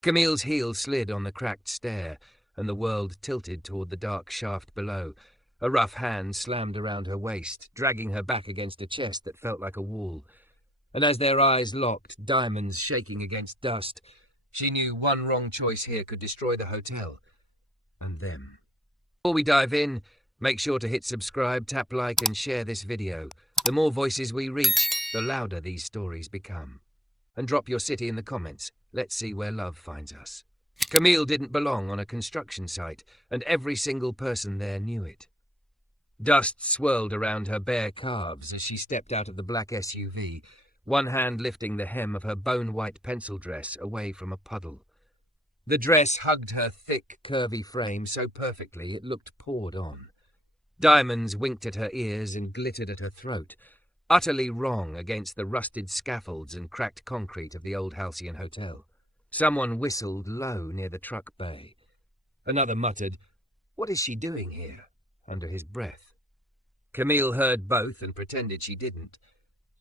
Camille's heel slid on the cracked stair, and the world tilted toward the dark shaft below. A rough hand slammed around her waist, dragging her back against a chest that felt like a wall. And as their eyes locked, diamonds shaking against dust, she knew one wrong choice here could destroy the hotel. And them. Before we dive in, make sure to hit subscribe, tap like, and share this video. The more voices we reach, the louder these stories become. And drop your city in the comments. Let's see where love finds us. Camille didn't belong on a construction site, and every single person there knew it. Dust swirled around her bare calves as she stepped out of the black SUV, one hand lifting the hem of her bone-white pencil dress away from a puddle. The dress hugged her thick, curvy frame so perfectly it looked poured on. Diamonds winked at her ears and glittered at her throat, utterly wrong against the rusted scaffolds and cracked concrete of the old Halcyon Hotel. Someone whistled low near the truck bay. Another muttered, "What is she doing here?" under his breath. Camille heard both and pretended she didn't.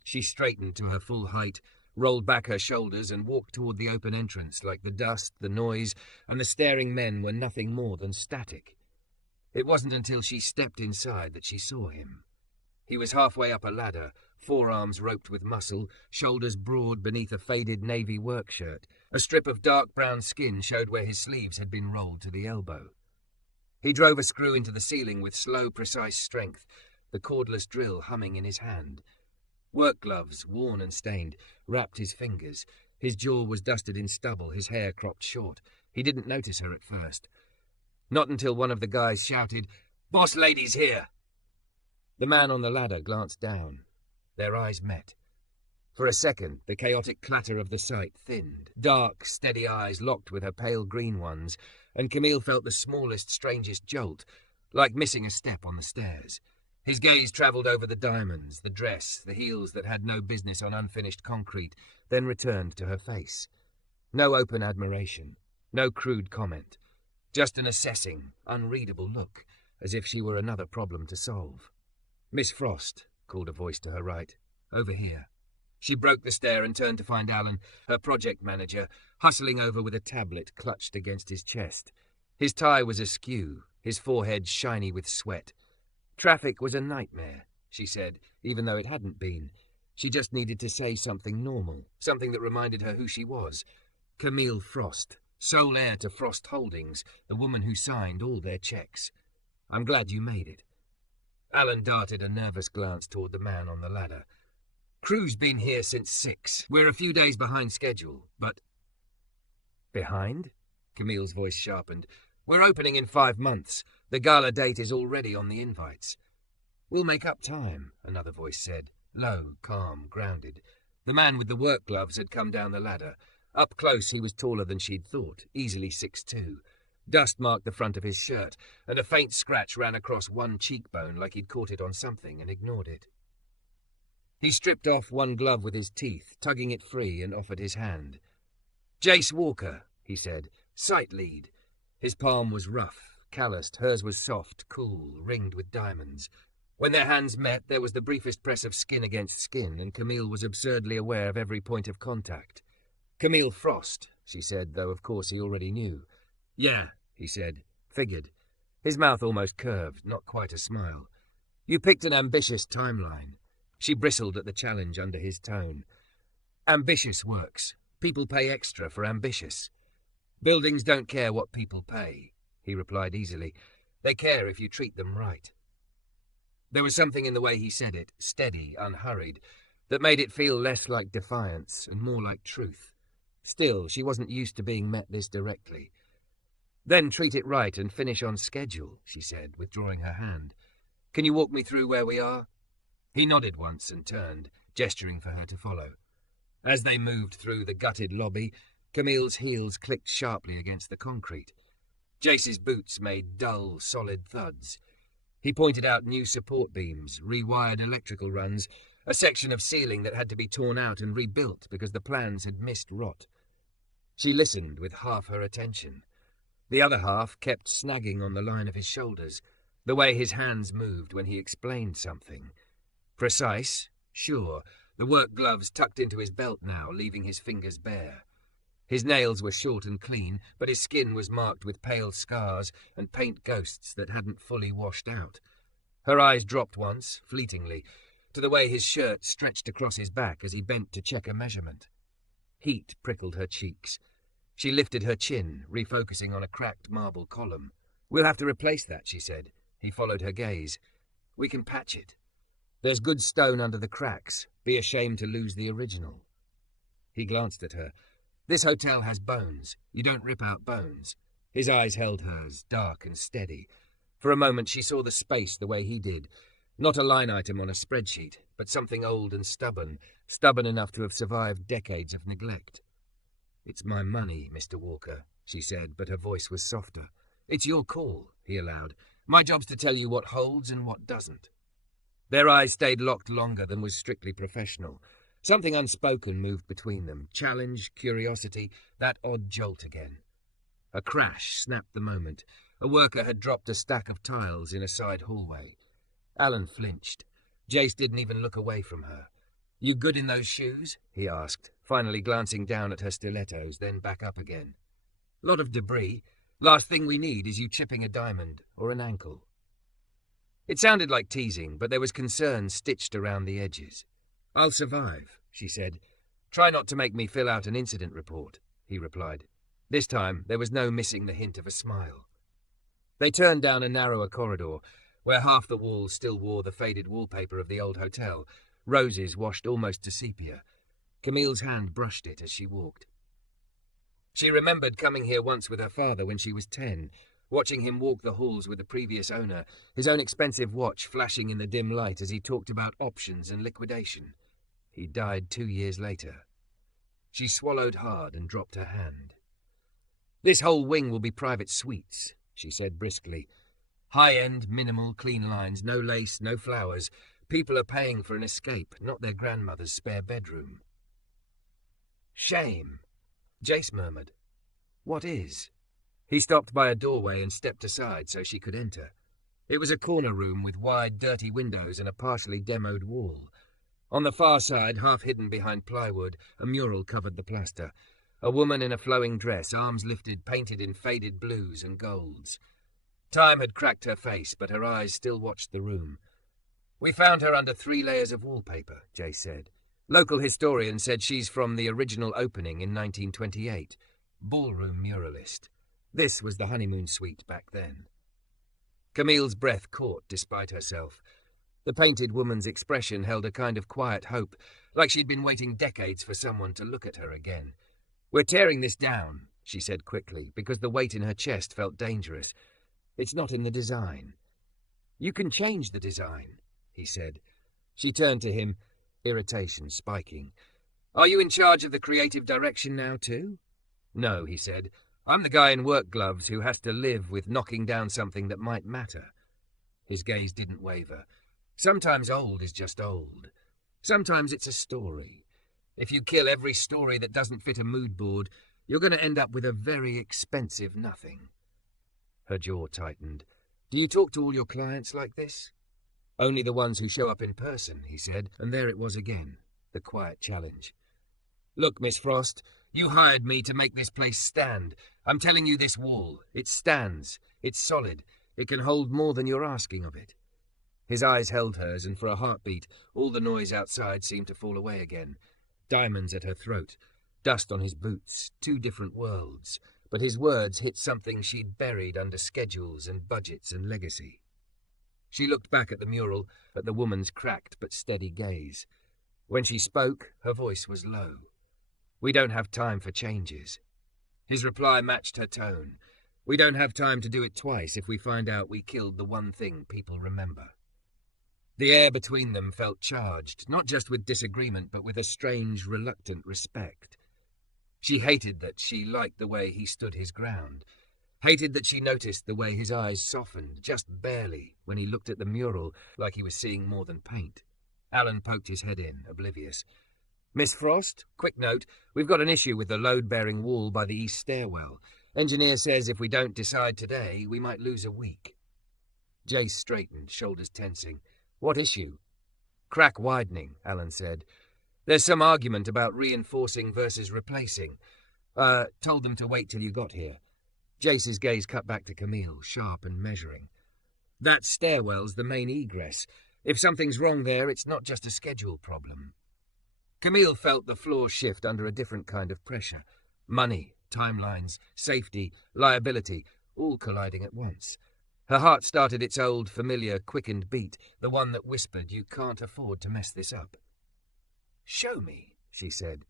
She straightened to her full height, rolled back her shoulders and walked toward the open entrance like the dust, the noise, and the staring men were nothing more than static. It wasn't until she stepped inside that she saw him. He was halfway up a ladder, forearms roped with muscle, shoulders broad beneath a faded navy work shirt. A strip of dark brown skin showed where his sleeves had been rolled to the elbow. He drove a screw into the ceiling with slow, precise strength, the cordless drill humming in his hand. Work gloves, worn and stained, wrapped his fingers. His jaw was dusted in stubble, his hair cropped short. He didn't notice her at first. Not until one of the guys shouted, "Boss lady's here!" The man on the ladder glanced down. Their eyes met. For a second, the chaotic clatter of the site thinned. Dark, steady eyes locked with her pale green ones, and Camille felt the smallest, strangest jolt, like missing a step on the stairs. His gaze travelled over the diamonds, the dress, the heels that had no business on unfinished concrete, then returned to her face. No open admiration, no crude comment, just an assessing, unreadable look, as if she were another problem to solve. "Miss Frost," called a voice to her right. "Over here." She broke the stair and turned to find Alan, her project manager, hustling over with a tablet clutched against his chest. His tie was askew, his forehead shiny with sweat. Traffic was a nightmare, she said, even though it hadn't been. She just needed to say something normal, something that reminded her who she was. Camille Frost, sole heir to Frost Holdings, the woman who signed all their checks. "I'm glad you made it." Alan darted a nervous glance toward the man on the ladder. "Crew's been here since 6. We're a few days behind schedule, but—" "Behind?" Camille's voice sharpened. "We're opening in 5 months. The gala date is already on the invites." "We'll make up time," another voice said, low, calm, grounded. The man with the work gloves had come down the ladder. Up close he was taller than she'd thought, easily 6'2". Dust marked the front of his shirt, and a faint scratch ran across one cheekbone like he'd caught it on something and ignored it. He stripped off one glove with his teeth, tugging it free, and offered his hand. "Jace Walker," he said, "site lead." His palm was rough, calloused, hers was soft, cool, ringed with diamonds. When their hands met, there was the briefest press of skin against skin, and Camille was absurdly aware of every point of contact. "Camille Frost," she said, though of course he already knew. "Yeah," he said. "Figured." His mouth almost curved, not quite a smile. "You picked an ambitious timeline." She bristled at the challenge under his tone. "Ambitious works. People pay extra for ambitious." "Buildings don't care what people pay," he replied easily. "They care if you treat them right." There was something in the way he said it, steady, unhurried, that made it feel less like defiance and more like truth. Still, she wasn't used to being met this directly. "Then treat it right and finish on schedule," she said, withdrawing her hand. "Can you walk me through where we are?" He nodded once and turned, gesturing for her to follow. As they moved through the gutted lobby, Camille's heels clicked sharply against the concrete. Jace's boots made dull, solid thuds. He pointed out new support beams, rewired electrical runs, a section of ceiling that had to be torn out and rebuilt because the plans had missed rot. She listened with half her attention. The other half kept snagging on the line of his shoulders, the way his hands moved when he explained something. Precise, sure, the work gloves tucked into his belt now, leaving his fingers bare. His nails were short and clean, but his skin was marked with pale scars and paint ghosts that hadn't fully washed out. Her eyes dropped once, fleetingly, to the way his shirt stretched across his back as he bent to check a measurement. Heat prickled her cheeks. She lifted her chin, refocusing on a cracked marble column. "We'll have to replace that," she said. He followed her gaze. "We can patch it. There's good stone under the cracks. Be ashamed to lose the original." He glanced at her. "This hotel has bones. You don't rip out bones." His eyes held hers, dark and steady. For a moment she saw the space the way he did. Not a line item on a spreadsheet, but something old and stubborn enough to have survived decades of neglect. "It's my money, Mr. Walker," she said, but her voice was softer. "It's your call," he allowed. "My job's to tell you what holds and what doesn't." Their eyes stayed locked longer than was strictly professional. Something unspoken moved between them. Challenge, curiosity, that odd jolt again. A crash snapped the moment. A worker had dropped a stack of tiles in a side hallway. Alan flinched. Jace didn't even look away from her. "You good in those shoes?" he asked, finally glancing down at her stilettos, then back up again. "Lot of debris. Last thing we need is you chipping a diamond or an ankle." It sounded like teasing, but there was concern stitched around the edges. "I'll survive," she said. "Try not to make me fill out an incident report," he replied. This time there was no missing the hint of a smile. They turned down a narrower corridor, where half the walls still wore the faded wallpaper of the old hotel, roses washed almost to sepia. Camille's hand brushed it as she walked. She remembered coming here once with her father when she was 10, watching him walk the halls with the previous owner, his own expensive watch flashing in the dim light as he talked about options and liquidation. He died 2 years later. She swallowed hard and dropped her hand. "This whole wing will be private suites," she said briskly. "High-end, minimal, clean lines, no lace, no flowers. People are paying for an escape, not their grandmother's spare bedroom." "Shame," Jace murmured. "What is?" He stopped by a doorway and stepped aside so she could enter. It was a corner room with wide, dirty windows and a partially demoed wall. On the far side, half hidden behind plywood, a mural covered the plaster. A woman in a flowing dress, arms lifted, painted in faded blues and golds. Time had cracked her face, but her eyes still watched the room. "We found her under 3 layers of wallpaper," Jace said. "Local historian said she's from the original opening in 1928. Ballroom muralist. This was the honeymoon suite back then." Camille's breath caught despite herself. The painted woman's expression held a kind of quiet hope, like she'd been waiting decades for someone to look at her again. "We're tearing this down," she said quickly, because the weight in her chest felt dangerous. "It's not in the design." "You can change the design," he said. She turned to him, irritation spiking. "Are you in charge of the creative direction now, too?" "No," he said. "I'm the guy in work gloves who has to live with knocking down something that might matter." His gaze didn't waver. "Sometimes old is just old. Sometimes it's a story. If you kill every story that doesn't fit a mood board, you're going to end up with a very expensive nothing." Her jaw tightened. "Do you talk to all your clients like this?" "Only the ones who show up in person," he said, and there it was again, the quiet challenge. "Look, Miss Frost, you hired me to make this place stand. I'm telling you this wall. It stands. It's solid. It can hold more than you're asking of it." His eyes held hers, and for a heartbeat, all the noise outside seemed to fall away again. Diamonds at her throat, dust on his boots, 2 different worlds, but his words hit something she'd buried under schedules and budgets and legacy. She looked back at the mural, at the woman's cracked but steady gaze. When she spoke, her voice was low. "We don't have time for changes." His reply matched her tone. "We don't have time to do it twice if we find out we killed the one thing people remember." The air between them felt charged, not just with disagreement, but with a strange, reluctant respect. She hated that she liked the way he stood his ground. Hated that she noticed the way his eyes softened, just barely, when he looked at the mural like he was seeing more than paint. Alan poked his head in, oblivious. "Miss Frost, quick note, we've got an issue with the load-bearing wall by the east stairwell. Engineer says if we don't decide today, we might lose a week." Jace straightened, shoulders tensing. "What issue?" "Crack widening," Alan said. "There's some argument about reinforcing versus replacing. Told them to wait till you got here. Jace's gaze cut back to Camille, sharp and measuring. That stairwell's the main egress. If something's wrong there, it's not just a schedule problem. Camille felt the floor shift under a different kind of pressure. Money, timelines, safety, liability, all colliding at once. Her heart started its old, familiar, quickened beat, the one that whispered, "You can't afford to mess this up." "Show me," she said.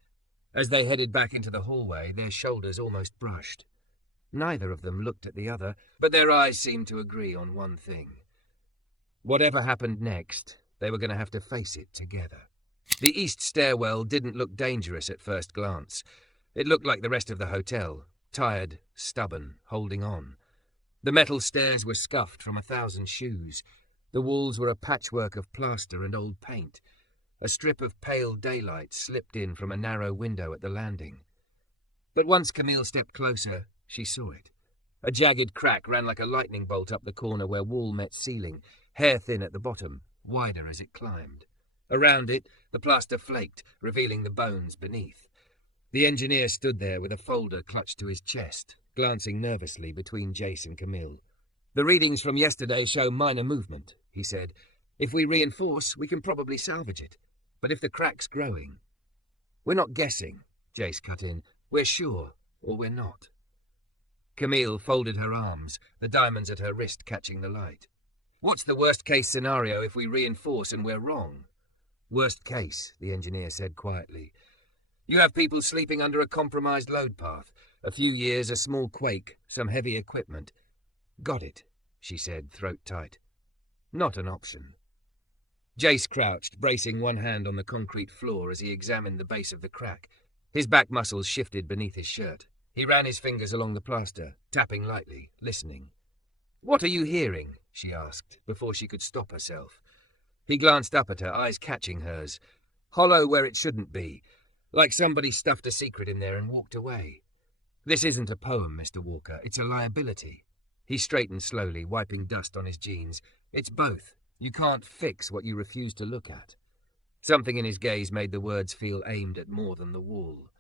As they headed back into the hallway, their shoulders almost brushed. Neither of them looked at the other, but their eyes seemed to agree on one thing. Whatever happened next, they were going to have to face it together. The east stairwell didn't look dangerous at first glance. It looked like the rest of the hotel, tired, stubborn, holding on. The metal stairs were scuffed from 1,000 shoes. The walls were a patchwork of plaster and old paint. A strip of pale daylight slipped in from a narrow window at the landing. But once Camille stepped closer, she saw it. A jagged crack ran like a lightning bolt up the corner where wall met ceiling, hair-thin at the bottom, wider as it climbed. Around it, the plaster flaked, revealing the bones beneath. The engineer stood there with a folder clutched to his chest, glancing nervously between Jace and Camille. "The readings from yesterday show minor movement," he said. "If we reinforce, we can probably salvage it. But if the crack's growing..." "We're not guessing," Jace cut in. "We're sure, or we're not." Camille folded her arms, the diamonds at her wrist catching the light. "What's the worst-case scenario if we reinforce and we're wrong?" "Worst case," the engineer said quietly. "You have people sleeping under a compromised load path. A few years, a small quake, some heavy equipment." "Got it," she said, throat tight. "Not an option." Jace crouched, bracing one hand on the concrete floor as he examined the base of the crack. His back muscles shifted beneath his shirt. He ran his fingers along the plaster, tapping lightly, listening. "What are you hearing?" she asked, before she could stop herself. He glanced up at her, eyes catching hers. "Hollow where it shouldn't be. Like somebody stuffed a secret in there and walked away. This isn't a poem, Mr. Walker. It's a liability." He straightened slowly, wiping dust on his jeans. "It's both. You can't fix what you refuse to look at." Something in his gaze made the words feel aimed at more than the wall.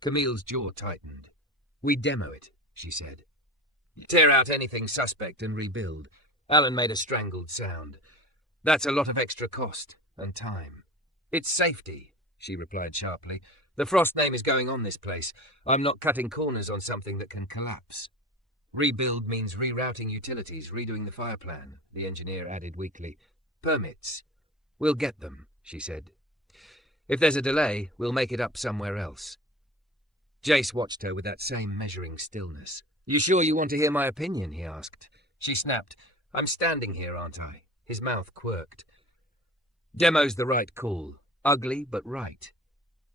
Camille's jaw tightened. "We demo it," she said. "Tear out anything suspect and rebuild." Alan made a strangled sound. "That's a lot of extra cost and time." "It's safety," she replied sharply. "The frost name is going on this place. I'm not cutting corners on something that can collapse." "Rebuild means rerouting utilities, redoing the fire plan," the engineer added weakly. "Permits." "We'll get them," she said. "If there's a delay, we'll make it up somewhere else." Jace watched her with that same measuring stillness. "You sure you want to hear my opinion?" he asked. She snapped. "I'm standing here, aren't I?" His mouth quirked. "Demo's the right call. Ugly, but right."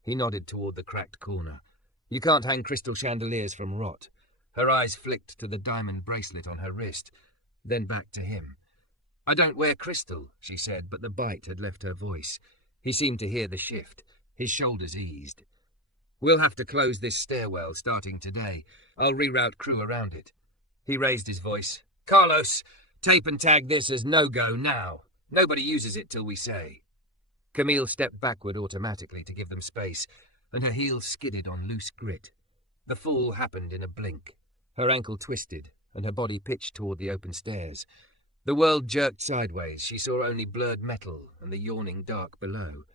He nodded toward the cracked corner. "You can't hang crystal chandeliers from rot." Her eyes flicked to the diamond bracelet on her wrist, then back to him. "I don't wear crystal," she said, but the bite had left her voice. He seemed to hear the shift. His shoulders eased. "We'll have to close this stairwell starting today. I'll reroute crew around it." He raised his voice. "Carlos, tape and tag this as no-go now. Nobody uses it till we say." Camille stepped backward automatically to give them space, and her heels skidded on loose grit. The fall happened in a blink. Her ankle twisted, and her body pitched toward the open stairs. The world jerked sideways. She saw only blurred metal and the yawning dark below.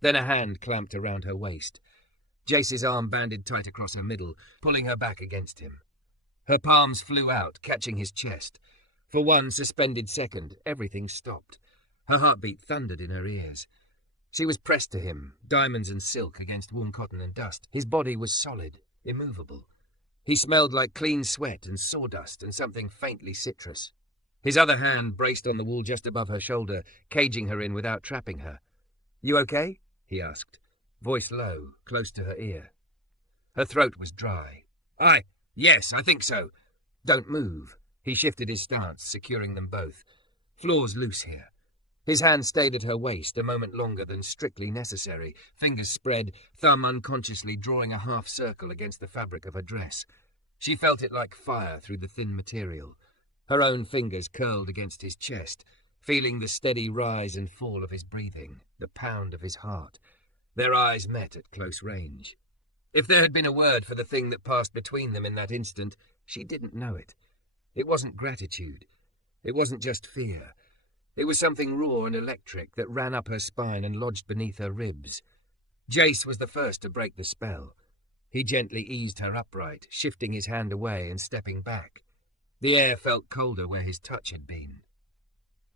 Then a hand clamped around her waist. Jace's arm banded tight across her middle, pulling her back against him. Her palms flew out, catching his chest. For one suspended second, everything stopped. Her heartbeat thundered in her ears. She was pressed to him, diamonds and silk against warm cotton and dust. His body was solid, immovable. He smelled like clean sweat and sawdust and something faintly citrus. His other hand braced on the wall just above her shoulder, caging her in without trapping her. "You okay?" he asked, voice low, close to her ear. Her throat was dry. Yes, I think so." "Don't move." He shifted his stance, securing them both. "Floor's loose here." His hand stayed at her waist a moment longer than strictly necessary, fingers spread, thumb unconsciously drawing a half circle against the fabric of her dress. She felt it like fire through the thin material. Her own fingers curled against his chest, feeling the steady rise and fall of his breathing, the pound of his heart. Their eyes met at close range. If there had been a word for the thing that passed between them in that instant, she didn't know it. It wasn't gratitude. It wasn't just fear. It was something raw and electric that ran up her spine and lodged beneath her ribs. Jace was the first to break the spell. He gently eased her upright, shifting his hand away and stepping back. The air felt colder where his touch had been.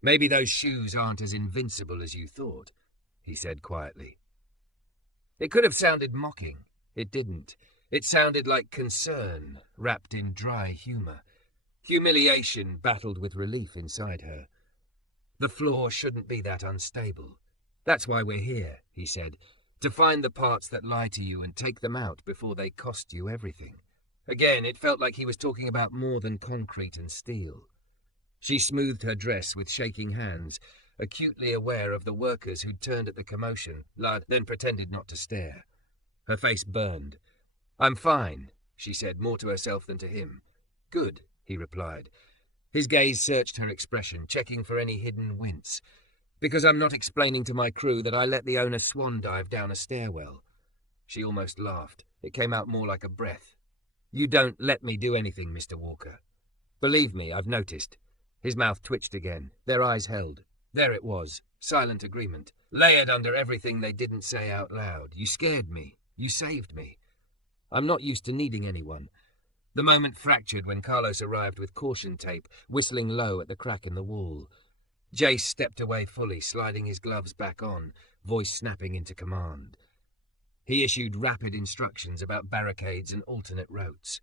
"Maybe those shoes aren't as invincible as you thought," he said quietly. It could have sounded mocking. It didn't. It sounded like concern, wrapped in dry humour. Humiliation battled with relief inside her. "The floor shouldn't be that unstable. That's why we're here," he said, "to find the parts that lie to you and take them out before they cost you everything." Again, it felt like he was talking about more than concrete and steel. She smoothed her dress with shaking hands, acutely aware of the workers who'd turned at the commotion, then pretended not to stare. Her face burned. "I'm fine," she said, more to herself than to him. "Good," he replied. His gaze searched her expression, checking for any hidden wince. "Because I'm not explaining to my crew that I let the owner swan dive down a stairwell." She almost laughed. It came out more like a breath. "You don't let me do anything, Mr. Walker. Believe me, I've noticed." His mouth twitched again. Their eyes held. There it was, silent agreement, layered under everything they didn't say out loud. "You scared me. You saved me. I'm not used to needing anyone." The moment fractured when Carlos arrived with caution tape, whistling low at the crack in the wall. Jace stepped away fully, sliding his gloves back on, voice snapping into command. He issued rapid instructions about barricades and alternate routes.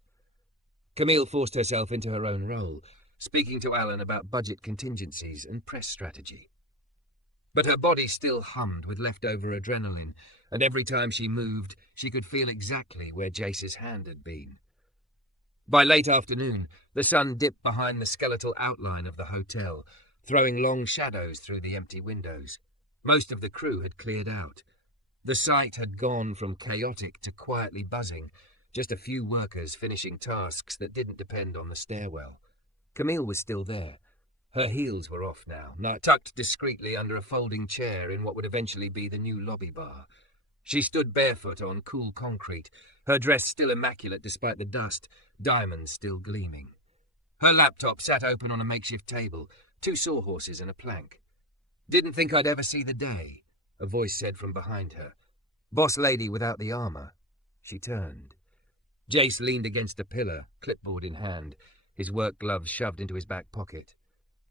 Camille forced herself into her own role, speaking to Alan about budget contingencies and press strategy. But her body still hummed with leftover adrenaline, and every time she moved, she could feel exactly where Jace's hand had been. By late afternoon, the sun dipped behind the skeletal outline of the hotel, throwing long shadows through the empty windows. Most of the crew had cleared out. The site had gone from chaotic to quietly buzzing, just a few workers finishing tasks that didn't depend on the stairwell. Camille was still there. Her heels were off now, tucked discreetly under a folding chair in what would eventually be the new lobby bar. She stood barefoot on cool concrete, her dress still immaculate despite the dust, diamonds still gleaming. Her laptop sat open on a makeshift table, 2 sawhorses and a plank. "Didn't think I'd ever see the day," a voice said from behind her. "Boss lady without the armor." She turned. Jace leaned against a pillar, clipboard in hand, his work gloves shoved into his back pocket.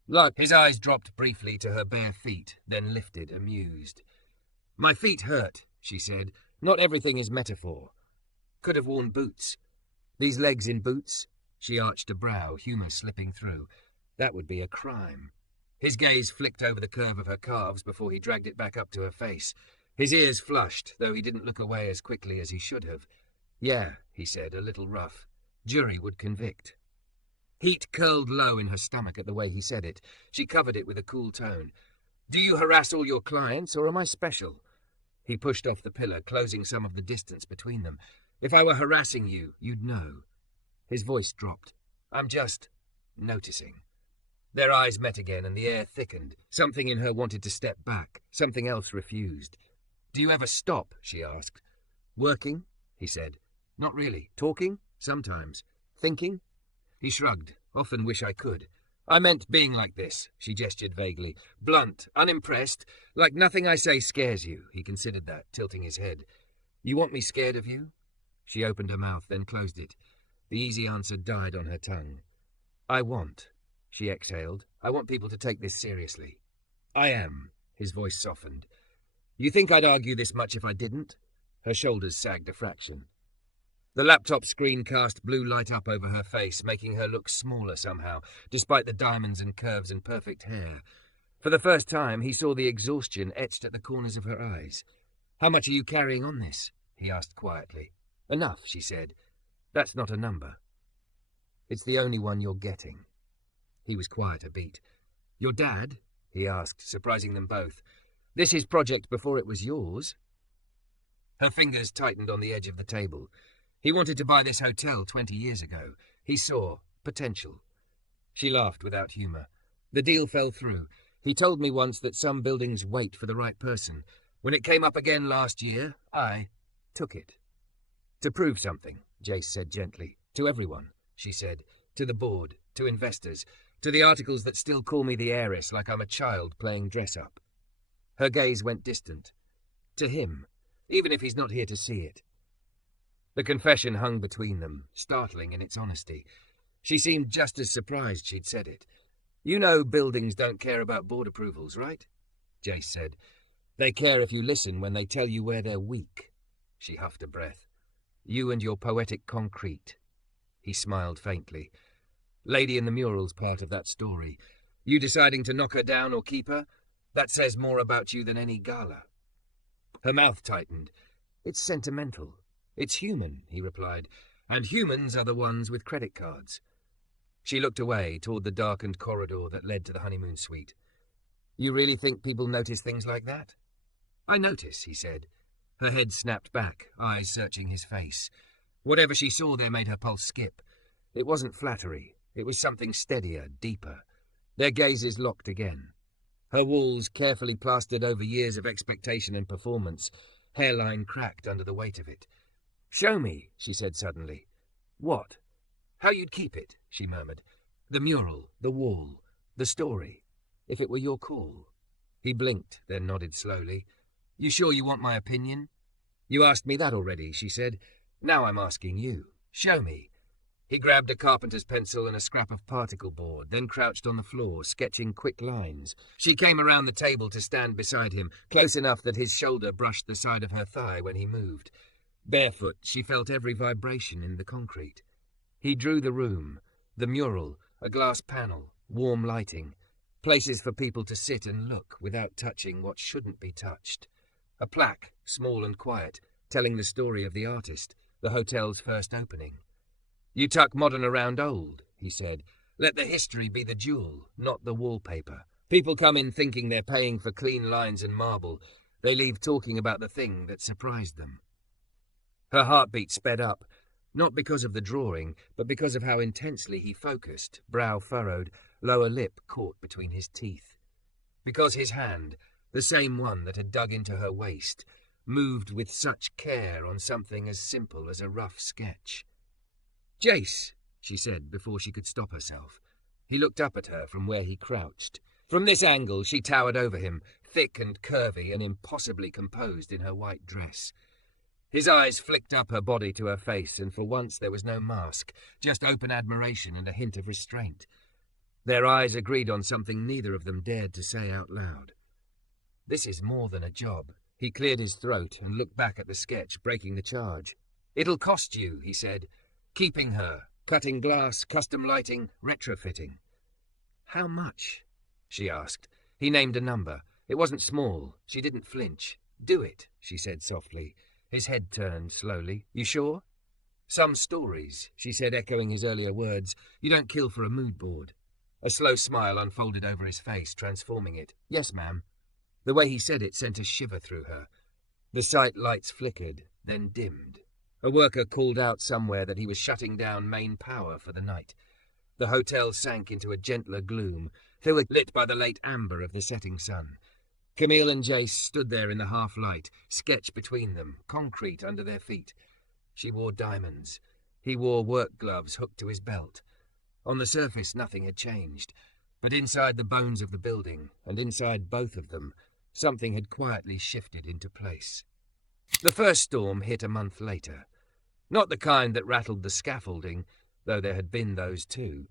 Look, his eyes dropped briefly to her bare feet, then lifted, amused. "My feet hurt," she said. "Not everything is metaphor. Could have worn boots. These legs in boots?" She arched a brow, humour slipping through. That would be a crime. His gaze flicked over the curve of her calves before he dragged it back up to her face. His ears flushed, though he didn't look away as quickly as he should have. "Yeah," he said, a little rough. "Jury would convict." Heat curled low in her stomach at the way he said it. She covered it with a cool tone. "Do you harass all your clients, or am I special?" He pushed off the pillar, closing some of the distance between them. "If I were harassing you, you'd know." His voice dropped. "I'm just noticing." Their eyes met again, and the air thickened. Something in her wanted to step back. Something else refused. "Do you ever stop?" she asked. "Working?" he said. "Not really. Talking? Sometimes. Thinking?" He shrugged. "Often wish I could." "I meant being like this," she gestured vaguely. "Blunt, unimpressed, like nothing I say scares you." He considered that, tilting his head. "You want me scared of you?" She opened her mouth, then closed it. The easy answer died on her tongue. "I want," she exhaled. "I want people to take this seriously." "I am." His voice softened. "You think I'd argue this much if I didn't?" Her shoulders sagged a fraction. The laptop screen cast blue light up over her face, making her look smaller somehow, despite the diamonds and curves and perfect hair. For the first time, he saw the exhaustion etched at the corners of her eyes. "How much are you carrying on this?" he asked quietly. "Enough," she said. "That's not a number." "It's the only one you're getting." He was quiet a beat. "Your dad?" he asked, surprising them both. "This his project before it was yours?" Her fingers tightened on the edge of the table. "He wanted to buy this hotel 20 years ago. He saw potential." She laughed without humour. "The deal fell through. He told me once that some buildings wait for the right person. When it came up again last year, I took it." To prove something, Jace said gently. To everyone, she said. To the board, to investors, to the articles that still call me the heiress like I'm a child playing dress-up. Her gaze went distant. To him, even if he's not here to see it. The confession hung between them, startling in its honesty. She seemed just as surprised she'd said it. You know buildings don't care about board approvals, right? Jace said. They care if you listen when they tell you where they're weak. She huffed a breath. You and your poetic concrete. He smiled faintly. Lady in the mural's part of that story. You deciding to knock her down or keep her? That says more about you than any gala. Her mouth tightened. It's sentimental. It's human, he replied, and humans are the ones with credit cards. She looked away toward the darkened corridor that led to the honeymoon suite. You really think people notice things like that? I notice, he said. Her head snapped back, eyes searching his face. Whatever she saw there made her pulse skip. It wasn't flattery. It was something steadier, deeper. Their gazes locked again. Her walls, carefully plastered over years of expectation and performance, hairline cracked under the weight of it. Show me, she said suddenly. What? How you'd keep it, she murmured. The mural, the wall, the story. If it were your call. He blinked, then nodded slowly. You sure you want my opinion? You asked me that already, she said. Now I'm asking you. Show me. He grabbed a carpenter's pencil and a scrap of particle board, then crouched on the floor, sketching quick lines. She came around the table to stand beside him, close enough that his shoulder brushed the side of her thigh when he moved. Barefoot, she felt every vibration in the concrete. He drew the room, the mural, a glass panel, warm lighting, places for people to sit and look without touching what shouldn't be touched. A plaque, small and quiet, telling the story of the artist, the hotel's first opening. You tuck modern around old, he said. Let the history be the jewel, not the wallpaper. People come in thinking they're paying for clean lines and marble. They leave talking about the thing that surprised them. Her heartbeat sped up, not because of the drawing, but because of how intensely he focused, brow furrowed, lower lip caught between his teeth. Because his hand, the same one that had dug into her waist, moved with such care on something as simple as a rough sketch. Jace, she said before she could stop herself. He looked up at her from where he crouched. From this angle she towered over him, thick and curvy and impossibly composed in her white dress. His eyes flicked up her body to her face, and for once there was no mask, just open admiration and a hint of restraint. Their eyes agreed on something neither of them dared to say out loud. This is more than a job. He cleared his throat and looked back at the sketch, breaking the charge. It'll cost you, he said. Keeping her, cutting glass, custom lighting, retrofitting. How much? She asked. He named a number. It wasn't small. She didn't flinch. Do it, she said softly. His head turned slowly. You sure? Some stories, she said, echoing his earlier words. You don't kill for a mood board. A slow smile unfolded over his face, transforming it. Yes, ma'am. The way he said it sent a shiver through her. The site lights flickered, then dimmed. A worker called out somewhere that he was shutting down main power for the night. The hotel sank into a gentler gloom. They were lit by the late amber of the setting sun. Camille and Jace stood there in the half-light, sketch between them, concrete under their feet. She wore diamonds. He wore work gloves hooked to his belt. On the surface, nothing had changed. But inside the bones of the building, and inside both of them, something had quietly shifted into place. The first storm hit a month later. Not the kind that rattled the scaffolding, though there had been those too,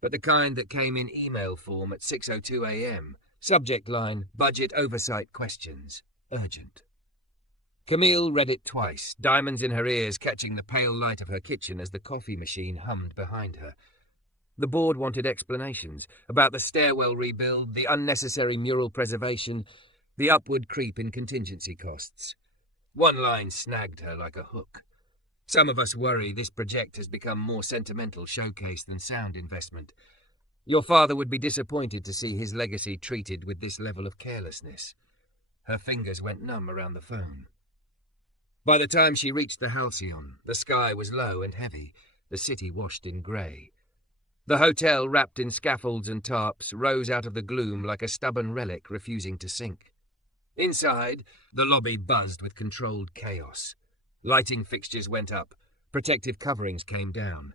but the kind that came in email form at 6:02 a.m., subject line, budget oversight questions, urgent. Camille read it twice, diamonds in her ears catching the pale light of her kitchen as the coffee machine hummed behind her. The board wanted explanations about the stairwell rebuild, the unnecessary mural preservation, the upward creep in contingency costs. One line snagged her like a hook. Some of us worry this project has become more sentimental showcase than sound investment. Your father would be disappointed to see his legacy treated with this level of carelessness. Her fingers went numb around the phone. By the time she reached the Halcyon, the sky was low and heavy, the city washed in grey. The hotel, wrapped in scaffolds and tarps, rose out of the gloom like a stubborn relic refusing to sink. Inside, the lobby buzzed with controlled chaos. Lighting fixtures went up. Protective coverings came down.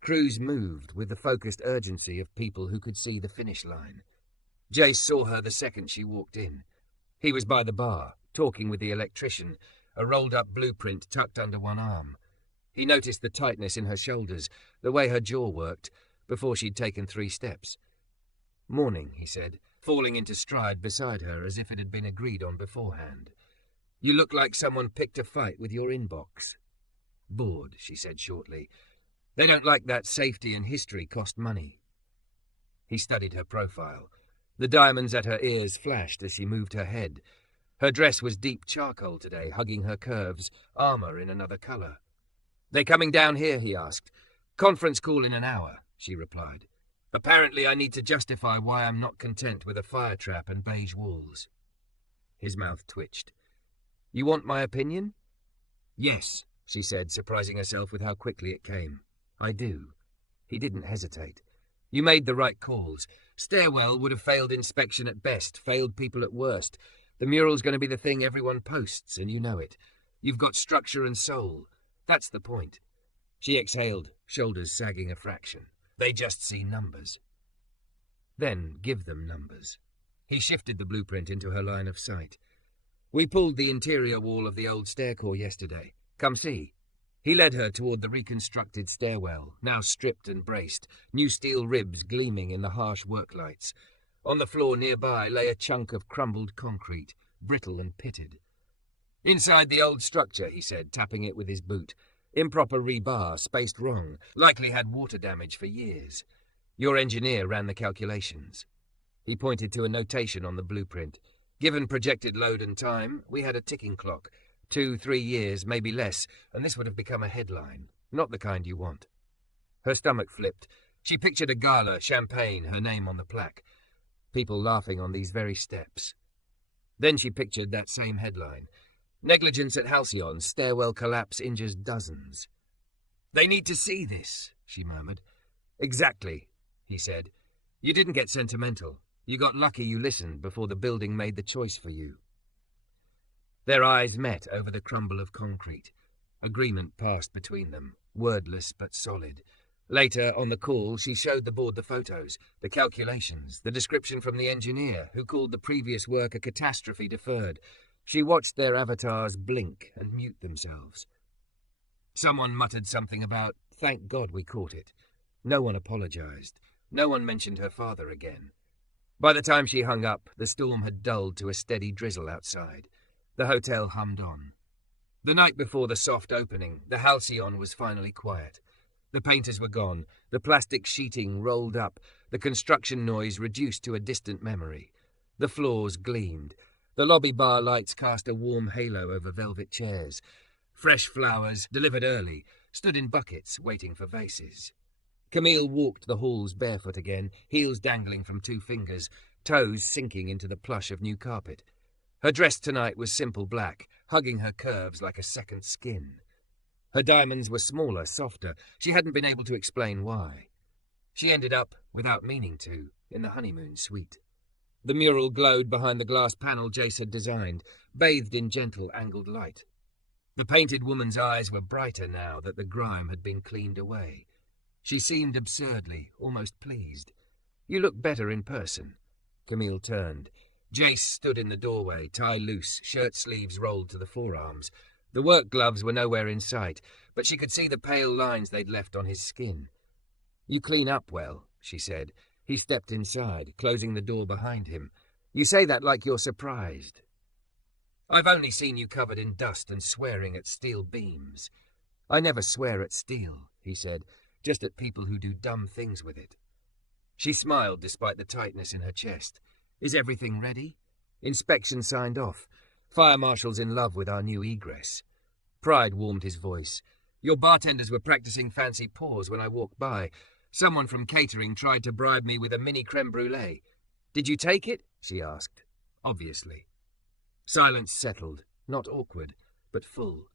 Crews moved with the focused urgency of people who could see the finish line. Jace saw her the second she walked in. He was by the bar, talking with the electrician, a rolled-up blueprint tucked under one arm. He noticed the tightness in her shoulders, the way her jaw worked, before she'd taken 3 steps. "Morning," he said, falling into stride beside her as if it had been agreed on beforehand. "You look like someone picked a fight with your inbox." "Bored," she said shortly. "They don't like that safety and history cost money." He studied her profile. The diamonds at her ears flashed as she moved her head. Her dress was deep charcoal today, hugging her curves, armor in another color. "They coming down here?" he asked. "Conference call in an hour," she replied. "Apparently I need to justify why I'm not content with a fire trap and beige walls." His mouth twitched. "You want my opinion?" "Yes," she said, surprising herself with how quickly it came. "I do." He didn't hesitate. "You made the right calls. Stairwell would have failed inspection at best, failed people at worst. The mural's going to be the thing everyone posts, and you know it. You've got structure and soul. That's the point." She exhaled, shoulders sagging a fraction. "They just see numbers." "Then give them numbers." He shifted the blueprint into her line of sight. "We pulled the interior wall of the old staircore yesterday. Come see." He led her toward the reconstructed stairwell, now stripped and braced, new steel ribs gleaming in the harsh work lights. On the floor nearby lay a chunk of crumbled concrete, brittle and pitted. "Inside the old structure," he said, tapping it with his boot. "Improper rebar, spaced wrong, likely had water damage for years. Your engineer ran the calculations." He pointed to a notation on the blueprint. "Given projected load and time, we had a ticking clock. 2-3 years, maybe less, and this would have become a headline. Not the kind you want." Her stomach flipped. She pictured a gala, champagne, her name on the plaque. People laughing on these very steps. Then she pictured that same headline. "Negligence at Halcyon, stairwell collapse injures dozens." "They need to see this," she murmured. "Exactly," he said. "You didn't get sentimental. You got lucky you listened before the building made the choice for you." Their eyes met over the crumble of concrete. Agreement passed between them, wordless but solid. Later, on the call, she showed the board the photos, the calculations, the description from the engineer, who called the previous work a catastrophe deferred. She watched their avatars blink and mute themselves. Someone muttered something about, "Thank God we caught it." No one apologized. No one mentioned her father again. By the time she hung up, the storm had dulled to a steady drizzle outside. The hotel hummed on. The night before the soft opening, the Halcyon was finally quiet. The painters were gone, the plastic sheeting rolled up, the construction noise reduced to a distant memory. The floors gleamed. The lobby bar lights cast a warm halo over velvet chairs. Fresh flowers, delivered early, stood in buckets waiting for vases. Camille walked the halls barefoot again, heels dangling from 2 fingers, toes sinking into the plush of new carpet. Her dress tonight was simple black, hugging her curves like a second skin. Her diamonds were smaller, softer. She hadn't been able to explain why. She ended up, without meaning to, in the honeymoon suite. The mural glowed behind the glass panel Jace had designed, bathed in gentle, angled light. The painted woman's eyes were brighter now that the grime had been cleaned away. She seemed absurdly, almost pleased. "You look better in person." Camille turned. Jace stood in the doorway, tie loose, shirt sleeves rolled to the forearms. The work gloves were nowhere in sight, but she could see the pale lines they'd left on his skin. "You clean up well," she said. He stepped inside, closing the door behind him. "You say that like you're surprised." "I've only seen you covered in dust and swearing at steel beams." "I never swear at steel," he said, "just at people who do dumb things with it." She smiled despite the tightness in her chest. "Is everything ready?" "Inspection signed off. Fire marshal's in love with our new egress." Pride warmed his voice. "Your bartenders were practicing fancy pours when I walked by. Someone from catering tried to bribe me with a mini creme brulee. Did you take it?" she asked. "Obviously." Silence settled, not awkward, but full.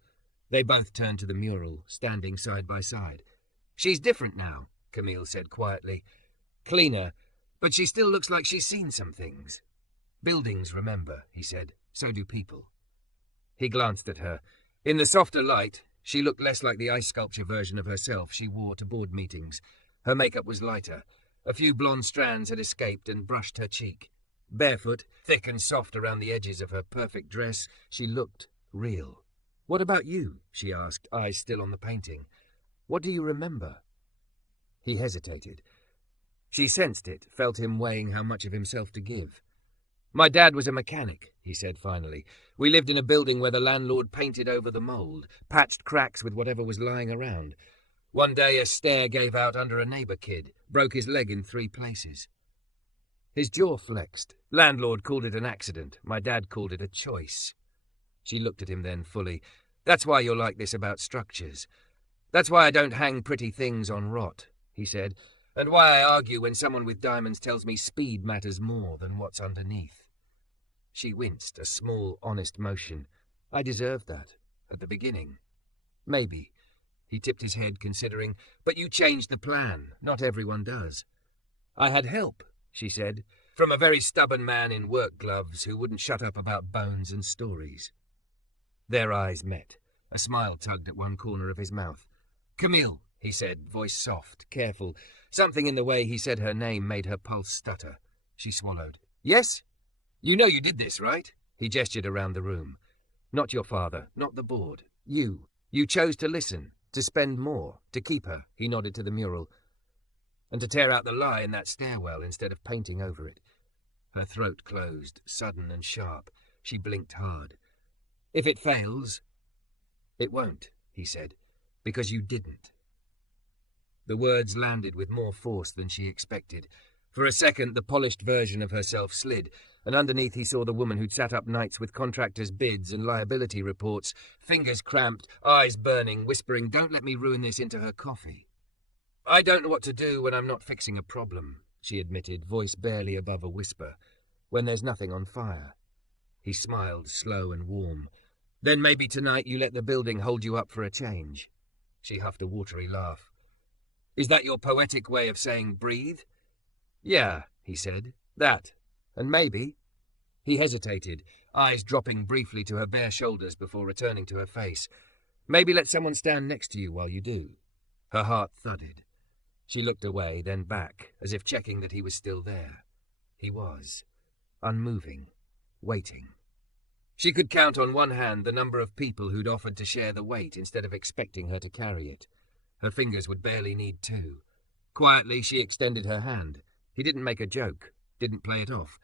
They both turned to the mural, standing side by side. "She's different now," Camille said quietly. "Cleaner, but she still looks like she's seen some things." "Buildings remember," he said. "So do people." He glanced at her. In the softer light, she looked less like the ice sculpture version of herself she wore to board meetings. Her makeup was lighter. A few blonde strands had escaped and brushed her cheek. Barefoot, thick and soft around the edges of her perfect dress, she looked real. "What about you?" she asked, eyes still on the painting. "What do you remember?" He hesitated. She sensed it, felt him weighing how much of himself to give. "My dad was a mechanic," he said finally. "We lived in a building where the landlord painted over the mould, patched cracks with whatever was lying around. One day a stair gave out under a neighbour kid, broke his leg in 3 places." His jaw flexed. "Landlord called it an accident. My dad called it a choice." She looked at him then fully. "That's why you're like this about structures. That's why I don't hang pretty things on rot," he said, "and why I argue when someone with diamonds tells me speed matters more than what's underneath." She winced, a small, honest motion. "I deserved that. At the beginning." "Maybe." He tipped his head, considering. "But you changed the plan. Not everyone does." "I had help," she said, "from a very stubborn man in work gloves who wouldn't shut up about bones and stories." Their eyes met. A smile tugged at one corner of his mouth. "Camille," he said, voice soft, careful. Something in the way he said her name made her pulse stutter. She swallowed. "Yes? You know you did this, right?" He gestured around the room. "Not your father, not the board. You. You chose to listen, to spend more, to keep her," he nodded to the mural, "and to tear out the lie in that stairwell instead of painting over it." Her throat closed, sudden and sharp. She blinked hard. "If it fails..." "It won't," he said, "because you didn't." The words landed with more force than she expected. For a second, the polished version of herself slid, and underneath he saw the woman who'd sat up nights with contractors' bids and liability reports, fingers cramped, eyes burning, whispering, "Don't let me ruin this," into her coffee. "I don't know what to do when I'm not fixing a problem," she admitted, voice barely above a whisper, "when there's nothing on fire." He smiled, slow and warm. "Then maybe tonight you let the building hold you up for a change." She huffed a watery laugh. "Is that your poetic way of saying breathe?" "Yeah," he said, "that. And maybe..." He hesitated, eyes dropping briefly to her bare shoulders before returning to her face. "Maybe let someone stand next to you while you do." Her heart thudded. She looked away, then back, as if checking that he was still there. He was. Unmoving. Waiting. She could count on one hand the number of people who'd offered to share the weight instead of expecting her to carry it. Her fingers would barely need 2. Quietly, she extended her hand. He didn't make a joke, didn't play it off.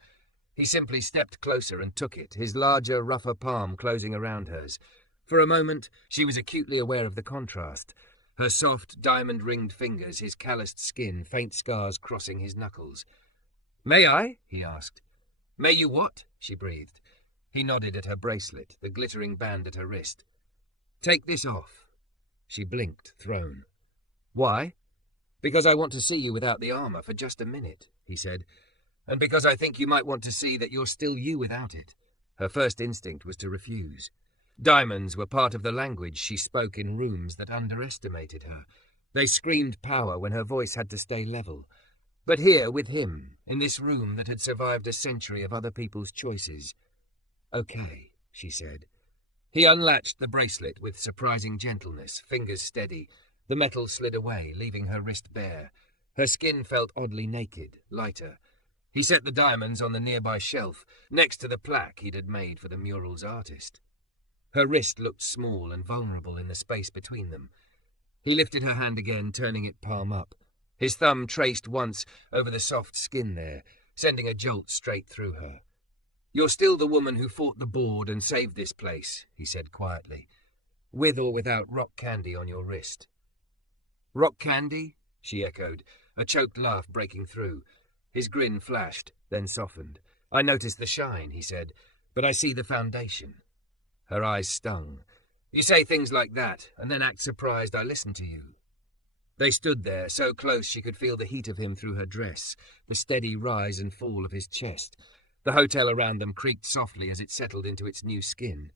He simply stepped closer and took it, his larger, rougher palm closing around hers. For a moment, she was acutely aware of the contrast. Her soft, diamond-ringed fingers, his calloused skin, faint scars crossing his knuckles. "May I?" he asked. "May you what?" she breathed. He nodded at her bracelet, the glittering band at her wrist. "Take this off." She blinked, thrown. "Why?" "Because I want to see you without the armor for just a minute," he said. "And because I think you might want to see that you're still you without it." Her first instinct was to refuse. Diamonds were part of the language she spoke in rooms that underestimated her. They screamed power when her voice had to stay level. But here, with him, in this room that had survived a century of other people's choices... "Okay," she said. He unlatched the bracelet with surprising gentleness, fingers steady. The metal slid away, leaving her wrist bare. Her skin felt oddly naked, lighter. He set the diamonds on the nearby shelf, next to the plaque he'd had made for the mural's artist. Her wrist looked small and vulnerable in the space between them. He lifted her hand again, turning it palm up. His thumb traced once over the soft skin there, sending a jolt straight through her. "You're still the woman who fought the board and saved this place," he said quietly. "With or without rock candy on your wrist." "Rock candy?" she echoed, a choked laugh breaking through. His grin flashed, then softened. "I noticed the shine," he said, "but I see the foundation." Her eyes stung. "You say things like that, and then act surprised I listen to you." They stood there, so close she could feel the heat of him through her dress, the steady rise and fall of his chest. The hotel around them creaked softly as it settled into its new skin.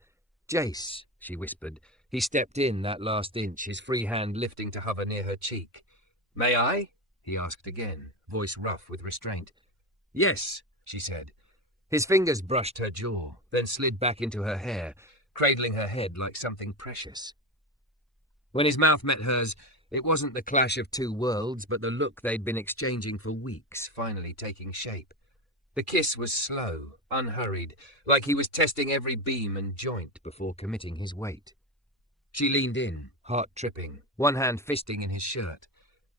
"Jace," she whispered. He stepped in that last inch, his free hand lifting to hover near her cheek. "May I?" he asked again, voice rough with restraint. "Yes," she said. His fingers brushed her jaw, then slid back into her hair. cradling her head like something precious. When his mouth met hers, it wasn't the clash of two worlds, but the look they'd been exchanging for weeks finally taking shape. The kiss was slow, unhurried, like he was testing every beam and joint before committing his weight. She leaned in, heart tripping, one hand fisting in his shirt.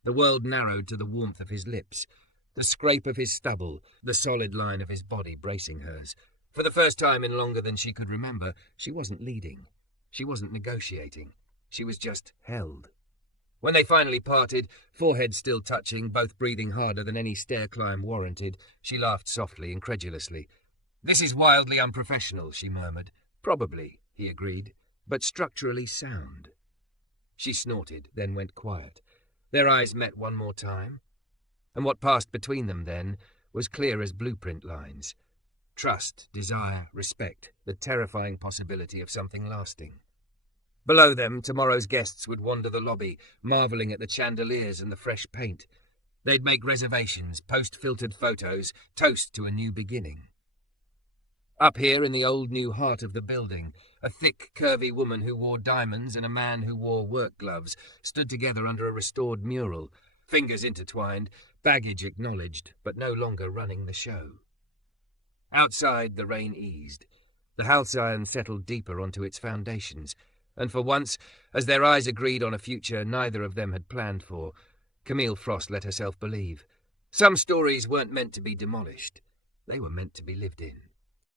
The world narrowed to the warmth of his lips, the scrape of his stubble, the solid line of his body bracing hers. For the first time in longer than she could remember, she wasn't leading. She wasn't negotiating. She was just held. When they finally parted, foreheads still touching, both breathing harder than any stair climb warranted, she laughed softly, incredulously. "This is wildly unprofessional," she murmured. "Probably," he agreed, "but structurally sound." She snorted, then went quiet. Their eyes met one more time, and what passed between them then was clear as blueprint lines. Trust, desire, respect, the terrifying possibility of something lasting. Below them, tomorrow's guests would wander the lobby, marvelling at the chandeliers and the fresh paint. They'd make reservations, post filtered photos, toast to a new beginning. Up here in the old new heart of the building, a thick, curvy woman who wore diamonds and a man who wore work gloves stood together under a restored mural, fingers intertwined, baggage acknowledged, but no longer running the show. Outside, the rain eased. The halcyon settled deeper onto its foundations, and for once, as their eyes agreed on a future neither of them had planned for, Camille Frost let herself believe. Some stories weren't meant to be demolished. They were meant to be lived in.